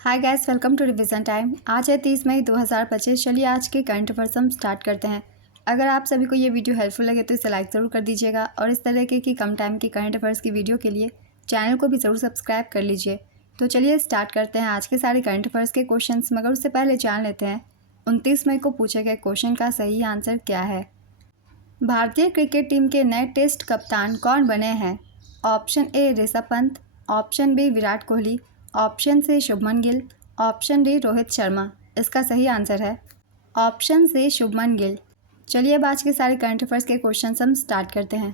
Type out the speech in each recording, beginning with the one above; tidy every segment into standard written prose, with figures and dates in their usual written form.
Hi guys, welcome to revision time. आज है 30 मई 2025। चलिए आज के करंट अफेयर्स हम स्टार्ट करते हैं। अगर आप सभी को ये वीडियो हेल्पफुल लगे तो इसे लाइक ज़रूर कर दीजिएगा और इस तरीके की कम टाइम की करंट अफेयर्स की वीडियो के लिए चैनल को भी ज़रूर सब्सक्राइब कर लीजिए। तो चलिए स्टार्ट करते हैं आज के सारे करंट अफेयर्स के क्वेश्चन, मगर उससे पहले जान लेते हैं 29 मई को पूछे गए क्वेश्चन का सही आंसर क्या है। भारतीय क्रिकेट टीम के नए टेस्ट कप्तान कौन बने हैं? Option A Rishabh Pant, option B Virat Kohli, option C Shubman Gill, option D Rohit Sharma. इसका सही आंसर है ऑप्शन सी शुभमन गिल। चलिए अब आज के सारे करंट अफेयर्स के क्वेश्चन हम स्टार्ट करते हैं।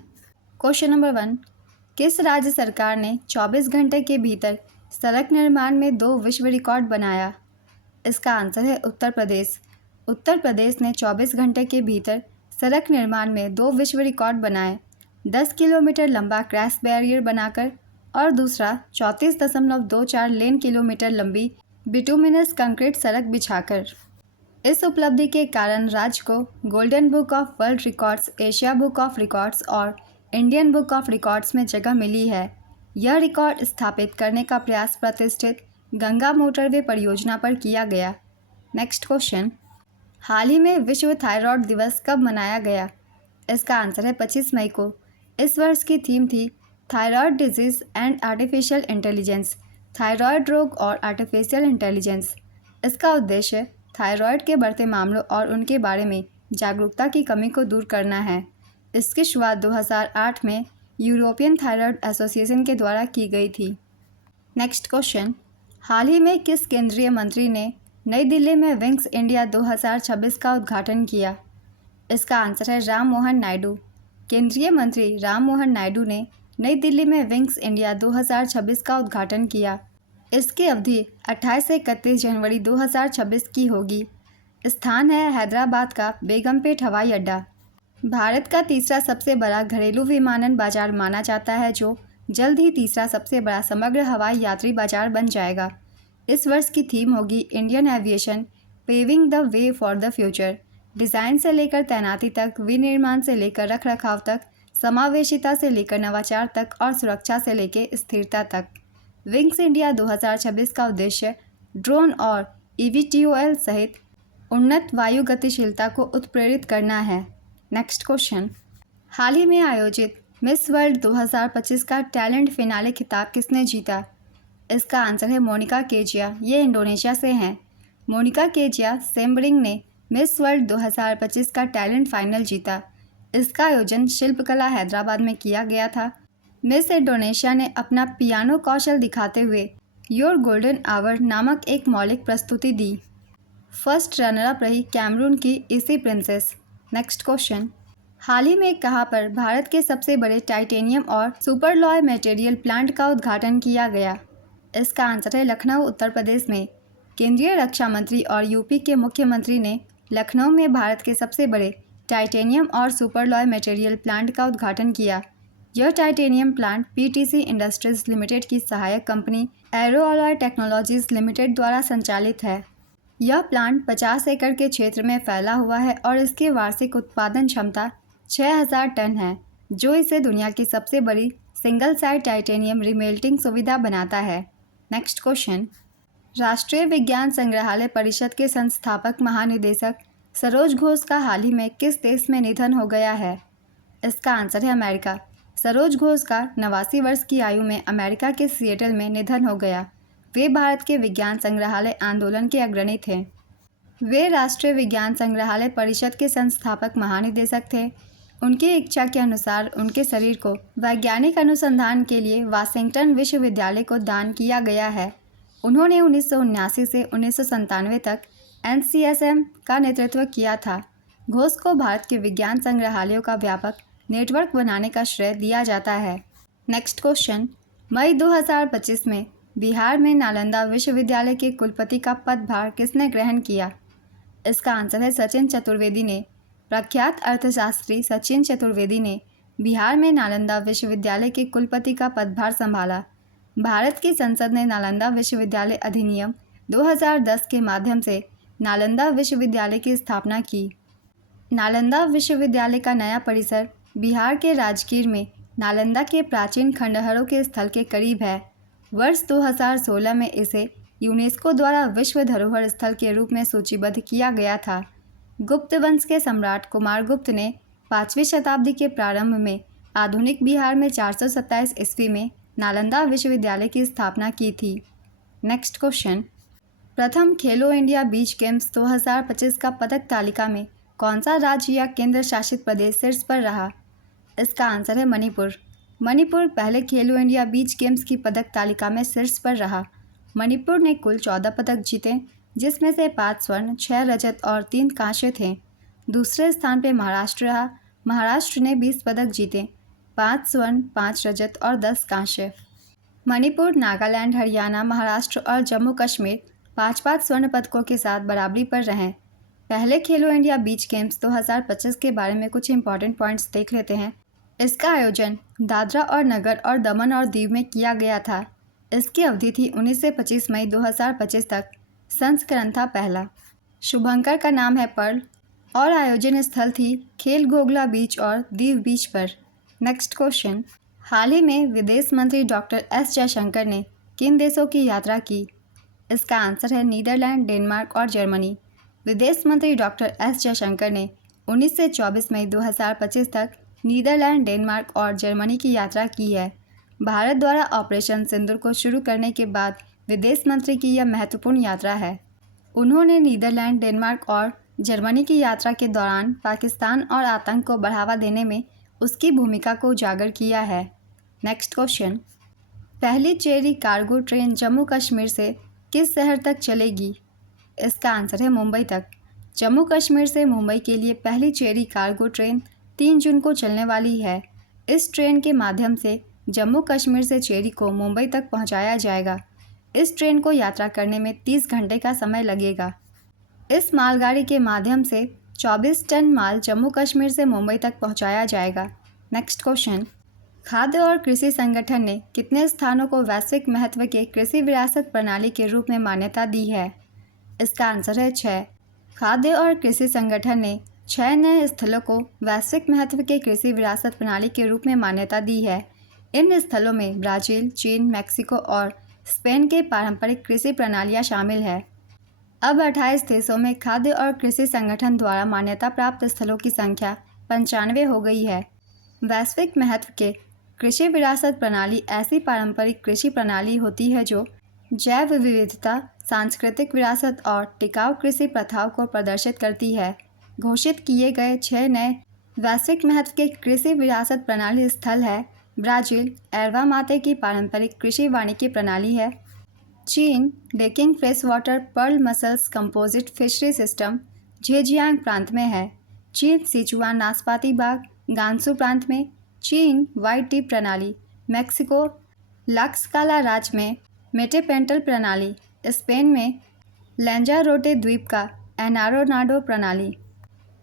क्वेश्चन नंबर 1, किस राज्य सरकार ने 24 घंटे के भीतर सड़क निर्माण में 2 विश्व रिकॉर्ड बनाया? इसका आंसर है उत्तर प्रदेश। उत्तर प्रदेश ने 24 घंटे के भीतर सड़क निर्माण में 2 विश्व रिकॉर्ड बनाए, 10 किलोमीटर लंबा क्रैश बैरियर बनाकर और दूसरा 34.24 लेन किलोमीटर लंबी बिटुमिनस कंक्रीट सड़क बिछाकर। इस उपलब्धि के कारण राज्य को golden book of world records, Asia book of records और इंडियन बुक ऑफ रिकॉर्ड्स में जगह मिली है। यह रिकॉर्ड स्थापित करने का प्रयास प्रतिष्ठित गंगा मोटरवे परियोजना पर किया गया। नेक्स्ट क्वेश्चन, हाल ही में विश्व थायराइड दिवस कब मनाया गया? इसका आंसर है 25 मई को। इस वर्ष की थीम थी thyroid disease and artificial intelligence, thyroid रोग और आर्टिफिशियल इंटेलिजेंस। इसका उद्देश्य थायराइड के बढ़ते मामलों और उनके बारे में जागरूकता की कमी को दूर करना है। इसकी शुरुआत 2008 में यूरोपियन थायराइड एसोसिएशन के द्वारा की गई थी। नेक्स्ट क्वेश्चन, हाल ही में किस केंद्रीय मंत्री ने नई दिल्ली में विंग्स इंडिया 2026 का उद्घाटन किया? इसका आंसर है राम मोहन नायडू। केंद्रीय मंत्री राम मोहन नायडू ने नई दिल्ली में विंग्स इंडिया 2026 का उद्घाटन किया। इसकी अवधि 28 से 31 जनवरी 2026 की होगी। स्थान है हैदराबाद का बेगमपेट हवाई अड्डा। भारत का तीसरा सबसे बड़ा घरेलू विमानन बाजार माना जाता है, जो जल्द ही तीसरा सबसे बड़ा समग्र हवाई यात्री बाजार बन जाएगा। इस वर्ष की थीम होगी Indian aviation paving the way for the future. Design से लेकर तैनाती तक, विनिर्माण से लेकर रखरखाव तक, समावेशिता से लेकर नवाचार तक और सुरक्षा से लेकर स्थिरता तक। विंग्स इंडिया 2026 का उद्देश्य ड्रोन और ईवीटीओएल सहित उन्नत वायु गतिशीलता को उत्प्रेरित करना है। नेक्स्ट क्वेश्चन, हाल ही में आयोजित मिस वर्ल्ड 2025 का टैलेंट फिनाले खिताब किसने जीता? इसका आंसर है मोनिका केजिया। ये इंडोनेशिया से हैं। मोनिका केजिया सेम्बरिंग ने मिस वर्ल्ड 2025 का टैलेंट फाइनल जीता। इसका आयोजन शिल्पकला हैदराबाद में किया गया था। मिस इंडोनेशिया ने अपना पियानो कौशल दिखाते हुए योर गोल्डन आवर नामक एक मौलिक प्रस्तुति दी। फर्स्ट रनर अप रही कैमरून की इसी प्रिंसेस। नेक्स्ट क्वेश्चन, हाल ही में कहाँ पर भारत के सबसे बड़े टाइटेनियम और सुपरलॉय मटेरियल प्लांट का उद्घाटन किया गया? इसका आंसर है लखनऊ, उत्तर प्रदेश में। केंद्रीय रक्षा मंत्री और यूपी के मुख्यमंत्री ने लखनऊ में भारत के सबसे बड़े टाइटेनियम और सुपरलॉय मटेरियल प्लांट का उद्घाटन किया। यह titanium plant PTC industries limited की सहायक कंपनी एरोअलॉय टेक्नोलॉजीज लिमिटेड द्वारा संचालित है। यह प्लांट 50 एकड़ के क्षेत्र में फैला हुआ है और इसकी वार्षिक उत्पादन क्षमता 6000 टन है, जो इसे दुनिया की सबसे बड़ी सिंगल साइड टाइटेनियम रिमेल्टिंग सुविधा बनाता है। नेक्स्ट क्वेश्चन, राष्ट्रीय विज्ञान संग्रहालय परिषद के संस्थापक महानिदेशक सरोज घोष का हाल ही में किस देश में निधन हो गया है? इसका आंसर है अमेरिका। सरोज घोष का 89 वर्ष की आयु में अमेरिका के सिएटल में निधन हो गया। वे भारत के विज्ञान संग्रहालय आंदोलन के अग्रणी थे। वे राष्ट्रीय विज्ञान संग्रहालय परिषद के संस्थापक महानिदेशक थे। उनकी इच्छा के अनुसार उनके शरीर को वैज्ञानिक अनुसंधान के लिए वाशिंगटन विश्वविद्यालय को दान किया गया है। उन्होंने 1979 से 1997 तक NCSM का नेतृत्व किया था। घोष को भारत के विज्ञान संग्रहालयों का व्यापक नेटवर्क बनाने का श्रेय दिया जाता है। नेक्स्ट क्वेश्चन, मई 2025 में बिहार में नालंदा विश्वविद्यालय के कुलपति का पदभार किसने ग्रहण किया? इसका आंसर है सचिन चतुर्वेदी ने। प्रख्यात अर्थशास्त्री सचिन चतुर्वेदी ने बिहार में नालंदा विश्वविद्यालय के कुलपति का पदभार संभाला। भारत की संसद ने नालंदा विश्वविद्यालय अधिनियम 2010 के माध्यम से नालंदा विश्वविद्यालय की स्थापना की। नालंदा विश्वविद्यालय का नया परिसर बिहार के राजगीर में नालंदा के प्राचीन खंडहरों के स्थल के करीब है। वर्ष 2016 में इसे यूनेस्को द्वारा विश्व धरोहर स्थल के रूप में सूचीबद्ध किया गया था। गुप्त वंश के सम्राट कुमारगुप्त ने 5वीं शताब्दी के प्रारंभ में आधुनिक बिहार में 427 ईस्वी में नालंदा विश्वविद्यालय की स्थापना की थी। नेक्स्ट क्वेश्चन, प्रथम खेलो इंडिया बीच गेम्स 2025 का पदक तालिका में कौन सा राज्य या केंद्र शासित प्रदेश शीर्ष पर रहा? इसका आंसर है मणिपुर। मणिपुर पहले खेलो इंडिया बीच गेम्स की पदक तालिका में शीर्ष पर रहा। मणिपुर ने कुल 14 पदक जीते, जिसमें से 5 स्वर्ण, 6 रजत और 3 कांस्य थे। दूसरे स्थान पर महाराष्ट्र रहा। महाराष्ट्र ने 20 पदक जीते, 5 स्वर्ण, 5 रजत और 10 कांस्य। मणिपुर, नागालैंड, हरियाणा, महाराष्ट्र और जम्मू कश्मीर 5-5 स्वर्ण पदकों के साथ बराबरी पर रहे। पहले खेलो इंडिया बीच गेम्स 2025 के बारे में कुछ इंपॉर्टेंट पॉइंट्स देख लेते हैं। इसका आयोजन दादरा और नगर और दमन और दीव में किया गया था। इसकी अवधि थी 19 से 25 मई 2025 तक। संस्करण था पहला। शुभंकर का नाम है पर्ल और आयोजन स्थल थी खेल गोगला बीच और दीव बीच पर। नेक्स्ट क्वेश्चन, हाल ही में विदेश मंत्री डॉक्टर एस जयशंकर ने किन देशों की यात्रा की? इसका आंसर है नीदरलैंड, डेनमार्क और जर्मनी। विदेश मंत्री डॉक्टर एस जयशंकर ने 19 से 24 मई 2025 तक नीदरलैंड, डेनमार्क और जर्मनी की यात्रा की है। भारत द्वारा ऑपरेशन सिंदूर को शुरू करने के बाद विदेश मंत्री की यह महत्वपूर्ण यात्रा है। उन्होंने नीदरलैंड, डेनमार्क और जर्मनी की यात्रा के दौरान पाकिस्तान और आतंक को बढ़ावा देने में उसकी भूमिका को उजागर किया है। नेक्स्ट क्वेश्चन, पहली cherry cargo train Jammu Kashmir से किस शहर तक चलेगी? इसका आंसर है मुंबई तक। जम्मू कश्मीर से मुंबई के लिए पहली चेरी कार्गो ट्रेन 3 जून को चलने वाली है। इस ट्रेन के माध्यम से जम्मू कश्मीर से चेरी को मुंबई तक पहुंचाया जाएगा। इस ट्रेन को यात्रा करने में 30 घंटे का समय लगेगा। इस मालगाड़ी के माध्यम से 24 टन माल जम्मू कश्मीर से मुंबई तक पहुंचाया जाएगा। नेक्स्ट क्वेश्चन, खाद्य और कृषि संगठन ने कितने स्थानों को वैश्विक महत्व के कृषि विरासत प्रणाली के रूप में मान्यता दी है? इसका आंसर है 6। खाद्य और कृषि संगठन ने 6 नए स्थलों को वैश्विक महत्व के कृषि विरासत प्रणाली के रूप में मान्यता दी है। इन स्थलों में ब्राज़ील, चीन, मैक्सिको और स्पेन के पारंपरिक कृषि प्रणालियां शामिल हैं। अब 28 देशों में खाद्य और कृषि संगठन द्वारा मान्यता प्राप्त स्थलों की संख्या 95 हो गई है। वैश्विक महत्व के कृषि विरासत प्रणाली ऐसी पारंपरिक कृषि प्रणाली होती है जो जैव विविधता, सांस्कृतिक विरासत और टिकाऊ कृषि प्रथाओं को प्रदर्शित करती है। घोषित किए गए 6 नए वैश्विक महत्व के कृषि विरासत प्रणाली स्थल है ब्राज़ील, एरवा माते की पारंपरिक कृषि वानिकी प्रणाली है। चीन, Deqing fresh water pearl mussels composite fishery system Zhejiang प्रांत में है। चीन, सिचुआन नाशपाती बाग गांसू प्रांत में। चीन, व्हाइट टी प्रणाली। मैक्सिको, लाक्सकाला राज्य में मेटेपेंटल प्रणाली। स्पेन में लैंजारोटे द्वीप का एनारोनाडो प्रणाली।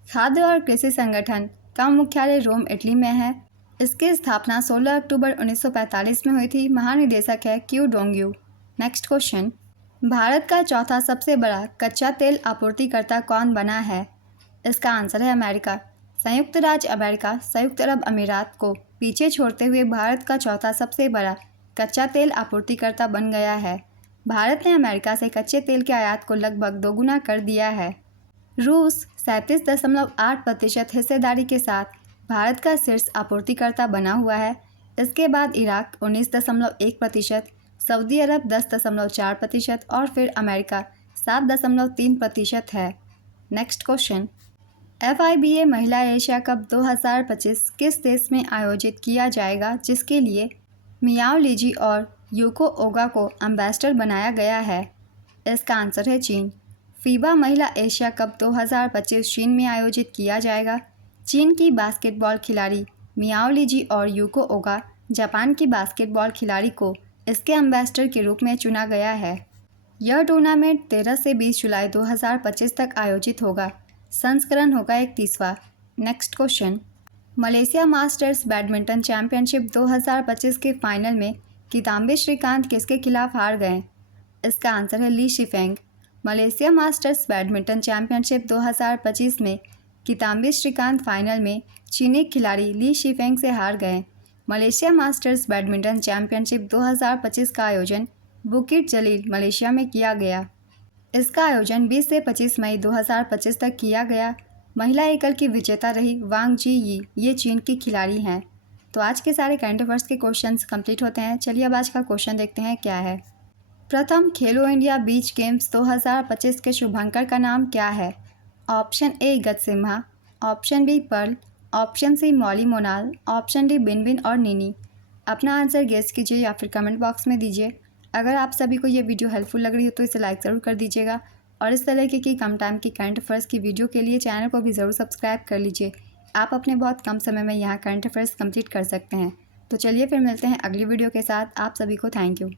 खाद्य और कृषि संगठन का मुख्यालय रोम, इटली में है। इसकी स्थापना 16 अक्टूबर 1945 में हुई थी। महानिदेशक है क्यू डोंगयू। नेक्स्ट क्वेश्चन, भारत का चौथा सबसे बड़ा कच्चा तेल आपूर्तिकर्ता कौन बना है? इसका आंसर है अमेरिका। संयुक्त राज्य अमेरिका संयुक्त अरब अमीरात को पीछे छोड़ते हुए भारत का चौथा सबसे बड़ा कच्चा तेल आपूर्तिकर्ता बन गया है। भारत ने अमेरिका से कच्चे तेल के आयात को लगभग दोगुना कर दिया है। रूस 37.8% हिस्सेदारी के साथ भारत का शीर्ष आपूर्तिकर्ता बना हुआ है। इसके बाद इराक 19.1%, सऊदी अरब 10.4% और फिर अमेरिका 7.3% है। नेक्स्ट क्वेश्चन, FIBA महिला एशिया कप 2025 किस देश में आयोजित किया जाएगा, जिसके लिए मियाओ लीजी और यूको ओगा को एम्बेसडर बनाया गया है? इसका आंसर है चीन। फीबा महिला एशिया कप 2025 चीन में आयोजित किया जाएगा। चीन की बास्केटबॉल खिलाड़ी मियाओ लीजी और यूको ओगा जापान की बास्केटबॉल खिलाड़ी को इसके एम्बेसडर के रूप में चुना गया है। यह टूर्नामेंट 13 से 20 जुलाई 2025 तक आयोजित होगा। संस्करण होगा 31वां। Next question, Malaysia Masters badminton championship 2025 के फाइनल में किदाम्बी श्रीकांत किसके खिलाफ हार गए? इसका आंसर है ली शिफेंग। मलेशिया मास्टर्स बैडमिंटन चैंपियनशिप 2025 में किदाम्बी श्रीकांत फाइनल में चीनी खिलाड़ी ली शिफेंग से हार गए। मलेशिया मास्टर्स बैडमिंटन चैंपियनशिप 2025 का आयोजन बुकिट जलील मलेशिया में किया गया। इसका आयोजन 20 से 25 मई 2025 तक किया गया। महिला एकल की विजेता रही वांग जी यी, ये चीन की खिलाड़ी हैं। तो आज के सारे करंट अफेयर्स के क्वेश्चंस कंप्लीट होते हैं। चलिए अब आज का क्वेश्चन देखते हैं क्या है। प्रथम खेलो इंडिया बीच गेम्स 2025 के शुभंकर का नाम क्या है? ऑप्शन ए गतसिम्हा, option B pearl, option C मौली मोनाल, ऑप्शन डी बिनबिन और नीनी। अपना आंसर गेस कीजिए या फिर कमेंट बॉक्स में दीजिए। अगर आप सभी को ये वीडियो हेल्पफुल लग रही हो तो इसे लाइक ज़रूर कर दीजिएगा और इस तरीके की कम टाइम की करंट अफेयर्स की वीडियो के लिए चैनल को भी ज़रूर सब्सक्राइब कर लीजिए। आप अपने बहुत कम समय में यहाँ करंट अफेयर्स कंप्लीट कर सकते हैं। तो चलिए फिर मिलते हैं अगली वीडियो के साथ। आप सभी को थैंक यू।